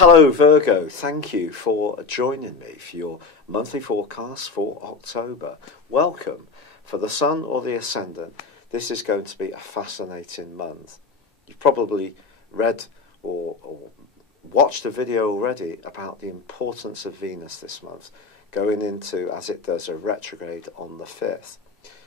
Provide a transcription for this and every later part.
Hello Virgo, thank you for joining me for your monthly forecast for October. Welcome. For the Sun or the Ascendant, this is going to be a fascinating month. You've probably read or watched a video already about the importance of Venus this month, going into, as it does, a retrograde on the 5th.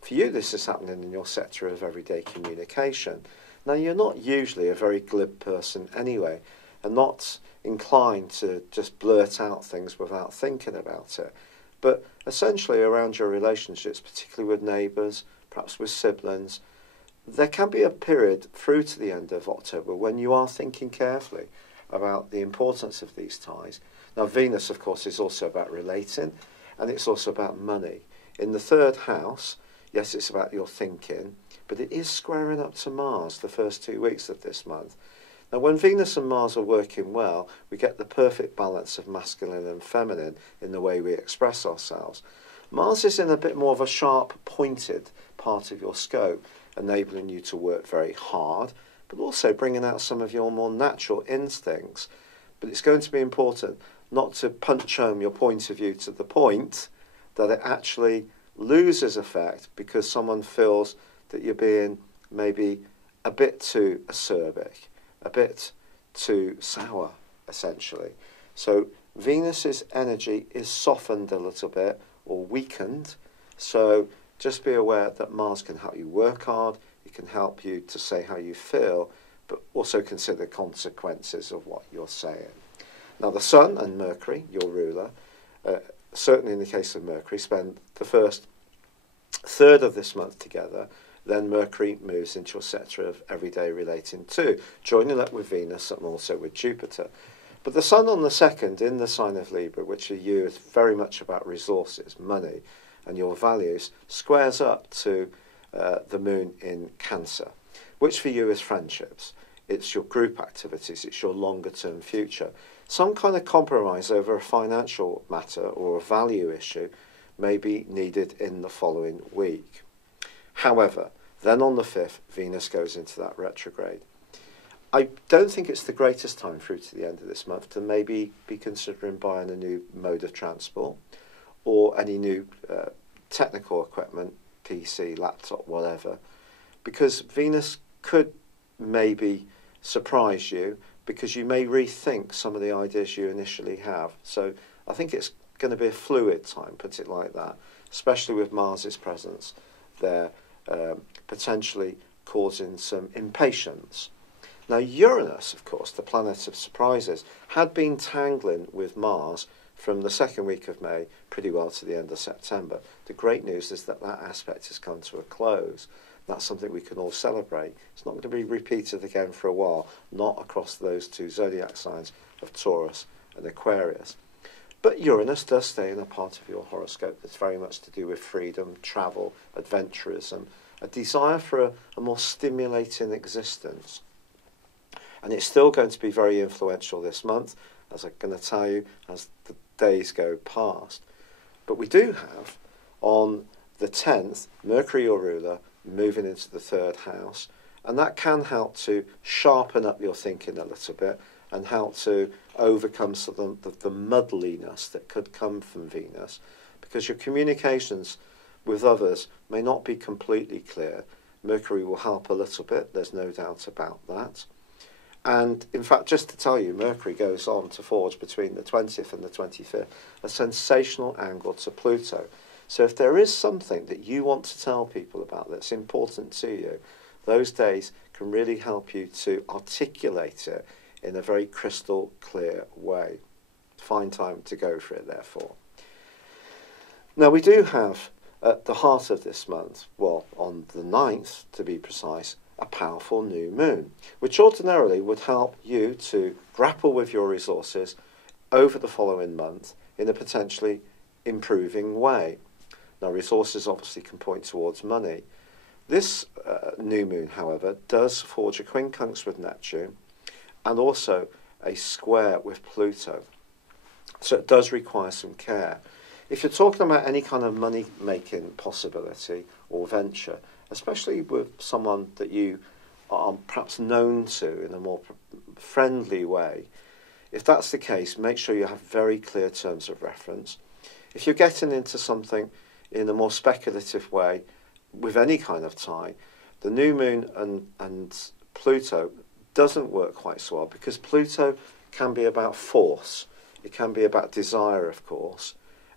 For you, this is happening in your sector of everyday communication. Now, you're not usually a very glib person anyway, and not inclined to just blurt out things without thinking about it. But essentially around your relationships, particularly with neighbours, perhaps with siblings, there can be a period through to the end of October when you are thinking carefully about the importance of these ties. Now, Venus, of course, is also about relating, and it's also about money. In the 3rd house, yes, it's about your thinking, but it is squaring up to Mars the first 2 weeks of this month. Now, when Venus and Mars are working well, we get the perfect balance of masculine and feminine in the way we express ourselves. Mars is in a bit more of a sharp, pointed part of your scope, enabling you to work very hard, but also bringing out some of your more natural instincts. But it's going to be important not to punch home your point of view to the point that it actually loses effect because someone feels that you're being maybe a bit too acerbic, a bit too sour, essentially. So Venus's energy is softened a little bit or weakened. So just be aware that Mars can help you work hard. It can help you to say how you feel, but also consider consequences of what you're saying. Now, the Sun and Mercury, your ruler, certainly in the case of Mercury, spend the first third of this month together. Then Mercury moves into your sector of everyday relating too, joining up with Venus and also with Jupiter. But the Sun on the 2nd in the sign of Libra, which for you is very much about resources, money, and your values, squares up to the Moon in Cancer, which for you is friendships. It's your group activities, it's your longer term future. Some kind of compromise over a financial matter or a value issue may be needed in the following week. However, then on the 5th, Venus goes into that retrograde. I don't think it's the greatest time through to the end of this month to maybe be considering buying a new mode of transport or any new technical equipment, PC, laptop, whatever, because Venus could maybe surprise you because you may rethink some of the ideas you initially have. So I think it's going to be a fluid time, put it like that, especially with Mars's presence there, potentially causing some impatience. Now, Uranus, of course, the planet of surprises, had been tangling with Mars from the 2nd week of May pretty well to the end of September. The great news is that that aspect has come to a close. That's something we can all celebrate. It's not going to be repeated again for a while, not across those two zodiac signs of Taurus and Aquarius. But Uranus does stay in a part of your horoscope that's very much to do with freedom, travel, adventurism, a desire for a more stimulating existence. And it's still going to be very influential this month, as I'm going to tell you as the days go past. But we do have, on the 10th, Mercury, your ruler, moving into the 3rd house, and that can help to sharpen up your thinking a little bit and help to overcome some of the muddliness that could come from Venus, because your communications with others may not be completely clear. Mercury will help a little bit, there's no doubt about that. And in fact, just to tell you, Mercury goes on to forge between the 20th and the 25th a sensational angle to Pluto. So if there is something that you want to tell people about that's important to you, those days can really help you to articulate it in a very crystal clear way. Fine time to go for it, therefore. Now, we do have at the heart of this month, well, on the 9th to be precise, a powerful new moon, which ordinarily would help you to grapple with your resources over the following month in a potentially improving way. Now, resources obviously can point towards money. This new moon, however, does forge a quincunx with Neptune and also a square with Pluto. So it does require some care. If you're talking about any kind of money-making possibility or venture, especially with someone that you are perhaps known to in a more friendly way, if that's the case, make sure you have very clear terms of reference. If you're getting into something in a more speculative way with any kind of tie, the new moon and Pluto doesn't work quite so well, because Pluto can be about force. It can be about desire, of course,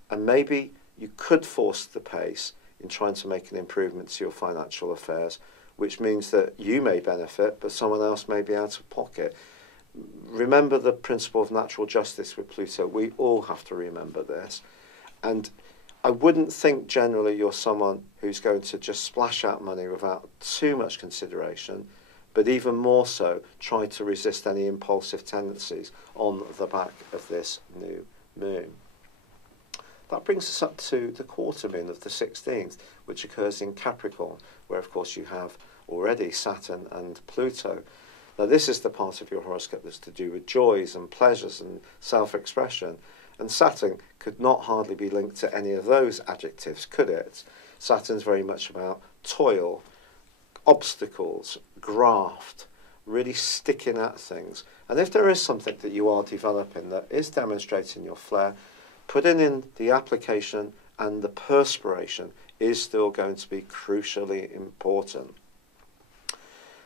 and maybe you could force the pace in trying to make an improvement to your financial affairs, which means that you may benefit, but someone else may be out of pocket. Remember the principle of natural justice with Pluto. We all have to remember this. And I wouldn't think generally you're someone who's going to just splash out money without too much consideration, but even more so, try to resist any impulsive tendencies on the back of this new moon. That brings us up to the quarter moon of the 16th, which occurs in Capricorn, where of course you have already Saturn and Pluto. Now this is the part of your horoscope that's to do with joys and pleasures and self-expression, and Saturn could not hardly be linked to any of those adjectives, could it? Saturn's very much about toil, obstacles, graft, really sticking at things. And if there is something that you are developing that is demonstrating your flair, putting in the application and the perspiration is still going to be crucially important.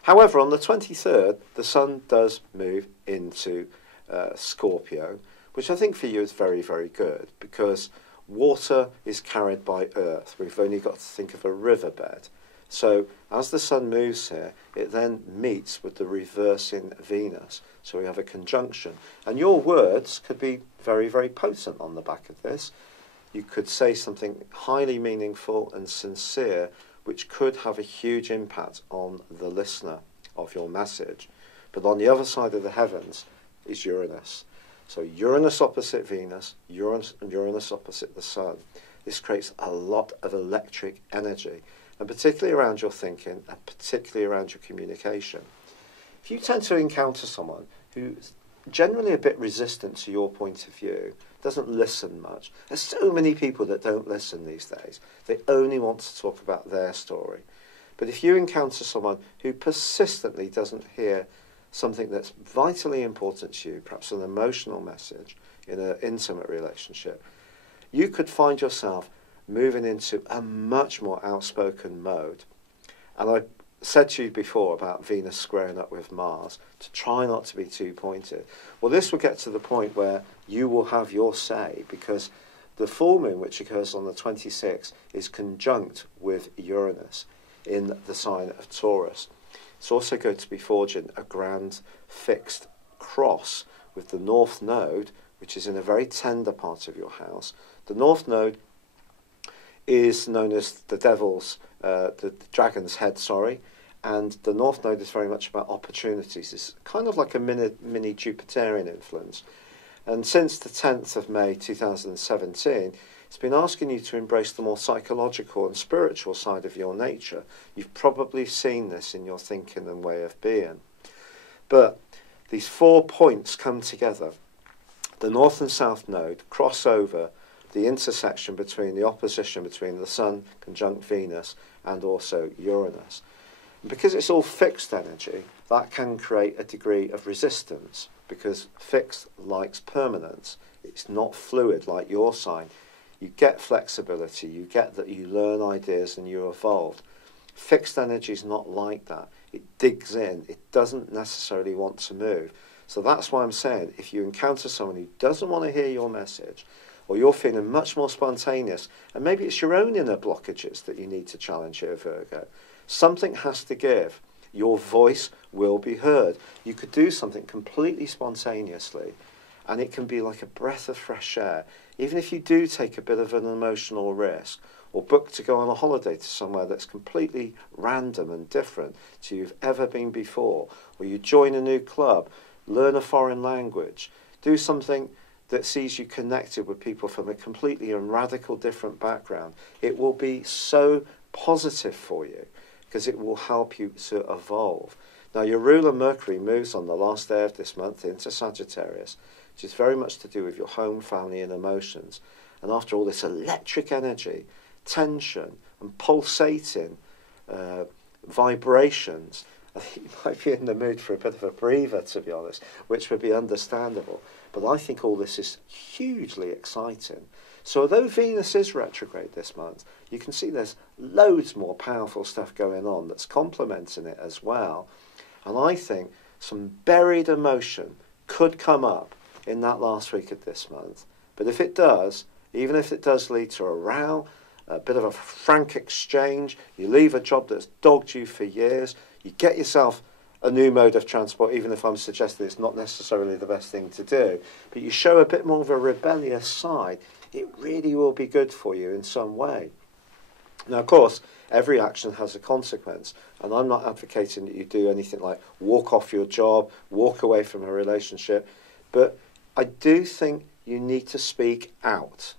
However, on the 23rd, the Sun does move into Scorpio, which I think for you is very, very good, because water is carried by earth. We've only got to think of a riverbed. So as the Sun moves here, it then meets with the reversing Venus. So we have a conjunction. And your words could be very, very potent on the back of this. You could say something highly meaningful and sincere, which could have a huge impact on the listener of your message. But on the other side of the heavens is Uranus. So Uranus opposite Venus, Uranus opposite the Sun. This creates a lot of electric energy, and particularly around your thinking and particularly around your communication. If you tend to encounter someone who's generally a bit resistant to your point of view, doesn't listen much, there's so many people that don't listen these days. They only want to talk about their story. But if you encounter someone who persistently doesn't hear something that's vitally important to you, perhaps an emotional message in an intimate relationship, you could find yourself moving into a much more outspoken mode. And I said to you before about Venus squaring up with Mars, to try not to be too pointed. Well, this will get to the point where you will have your say, because the full moon, which occurs on the 26th, is conjunct with Uranus in the sign of Taurus. It's also going to be forging a grand fixed cross with the North Node, which is in a very tender part of your house. The North Node is known as the dragon's head, and the North Node is very much about opportunities. It's kind of like a mini Jupiterian influence. And since the 10th of May 2017, it's been asking you to embrace the more psychological and spiritual side of your nature. You've probably seen this in your thinking and way of being. But these 4 points come together. The North and South Node cross over the intersection between the opposition between the Sun conjunct Venus and also Uranus. And because it's all fixed energy, that can create a degree of resistance, because fixed likes permanence. It's not fluid like your sign. You get flexibility, you get that you learn ideas and you evolve. Fixed energy is not like that. It digs in. It doesn't necessarily want to move. So that's why I'm saying, if you encounter someone who doesn't want to hear your message, or you're feeling much more spontaneous, and maybe it's your own inner blockages that you need to challenge here, Virgo, something has to give. Your voice will be heard. You could do something completely spontaneously, and it can be like a breath of fresh air. Even if you do take a bit of an emotional risk, or book to go on a holiday to somewhere that's completely random and different to you've ever been before, or you join a new club, learn a foreign language, do something that sees you connected with people from a completely and radical different background, it will be so positive for you, because it will help you to evolve. Now, your ruler Mercury moves on the last day of this month into Sagittarius, which is very much to do with your home, family and emotions. And after all this electric energy, tension and pulsating vibrations I think you might be in the mood for a bit of a breather, to be honest, which would be understandable. But I think all this is hugely exciting. So although Venus is retrograde this month, you can see there's loads more powerful stuff going on that's complementing it as well. And I think some buried emotion could come up in that last week of this month. But if it does, even if it does lead to a row, a bit of a frank exchange, you leave a job that's dogged you for years, you get yourself a new mode of transport, even if I'm suggesting it's not necessarily the best thing to do, but you show a bit more of a rebellious side, it really will be good for you in some way. Now, of course, every action has a consequence, and I'm not advocating that you do anything like walk off your job, walk away from a relationship, but I do think you need to speak out.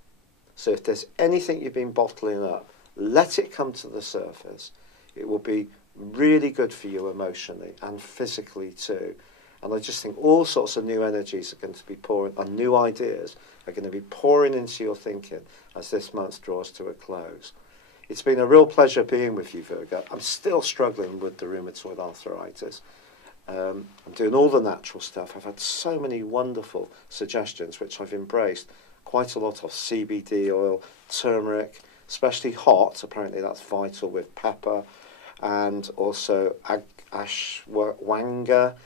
So if there's anything you've been bottling up, let it come to the surface. It will be really good for you emotionally and physically too. And I just think all sorts of new energies are going to be pouring, and new ideas are going to be pouring into your thinking as this month draws to a close. It's been a real pleasure being with you, Virgo. I'm still struggling with the rheumatoid arthritis. I'm doing all the natural stuff. I've had so many wonderful suggestions, which I've embraced. Quite a lot of CBD oil, turmeric, especially hot. Apparently that's vital with pepper. And also ashwagandha,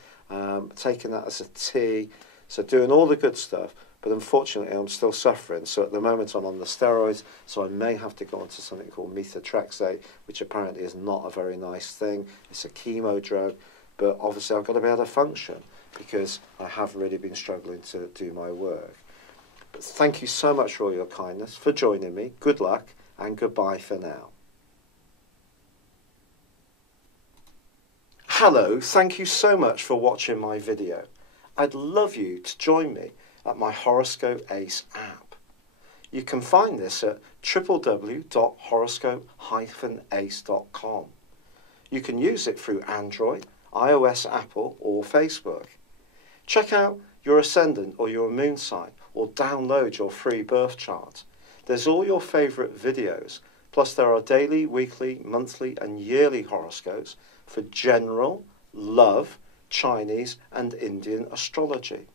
taking that as a tea. So doing all the good stuff. But unfortunately, I'm still suffering. So at the moment, I'm on the steroids. So I may have to go on to something called methotrexate, which apparently is not a very nice thing. It's a chemo drug. But obviously, I've got to be able to function because I have really been struggling to do my work. But thank you so much for all your kindness, for joining me. Good luck and goodbye for now. Hello, thank you so much for watching my video. I'd love you to join me at my Horoscope Ace app. You can find this at www.horoscope-ace.com. You can use it through Android, iOS, Apple or Facebook. Check out your ascendant or your moon sign or download your free birth chart. There's all your favourite videos, plus there are daily, weekly, monthly and yearly horoscopes for general, love, Chinese and Indian astrology.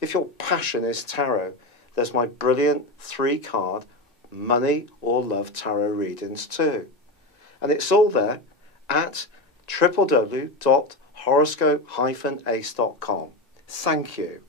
If your passion is tarot, there's my brilliant 3-card money or love tarot readings too. And it's all there at www.horoscope-ace.com. Thank you.